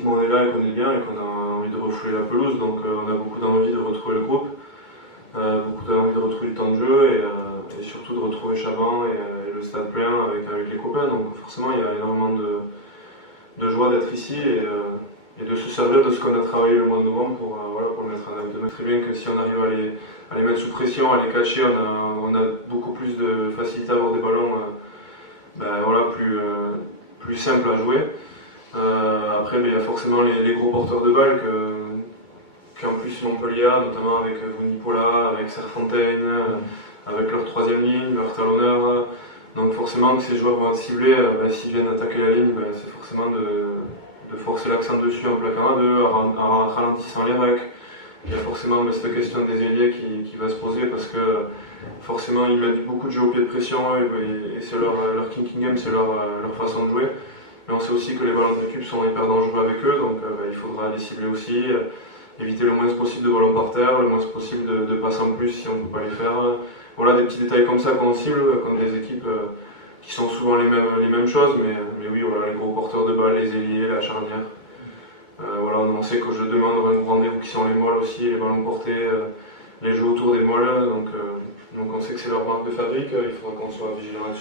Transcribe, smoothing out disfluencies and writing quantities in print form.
physiquement on est là et qu'on est bien et qu'on a envie de refouler la pelouse, donc on a beaucoup d'envie de retrouver le groupe, beaucoup d'envie de retrouver le temps de jeu et surtout de retrouver Chaban et le stade plein avec les copains, donc forcément il y a énormément de joie d'être ici et de se servir de ce qu'on a travaillé le mois de novembre pour le mettre en œuvre. Très bien que si on arrive à les mettre sous pression, à les catcher, on a beaucoup plus de facilité à avoir des ballons plus simples à jouer. Après, il y a forcément les gros porteurs de balles qu'en plus Montpellier a, notamment avec Vunipola, avec Serfontaine, avec leur troisième ligne, leur talonneur. Donc forcément que ces joueurs vont être ciblés, s'ils viennent attaquer la ligne, c'est forcément de forcer l'accent dessus en plaquant à deux, en ralentissant les recs. Il y a forcément cette question des ailiers qui va se poser parce que forcément ils mettent beaucoup de jeu au pied de pression et c'est leur kicking game, c'est leur façon de jouer. Mais on sait aussi que les ballons de récup sont hyper dangereux avec eux, donc il faudra les cibler aussi, éviter le moins possible de ballons par terre, le moins possible de passes en plus si on ne peut pas les faire. Voilà des petits détails comme ça qu'on cible, comme des équipes qui sont souvent les mêmes choses, mais oui, voilà, les gros porteurs de balles, les ailiers, la charnière. Voilà, on sait que je demande un rendez-vous qui sont les molles aussi, les ballons portés, les jeux autour des molles, donc on sait que c'est leur marque de fabrique, il faudra qu'on soit vigilant là-dessus.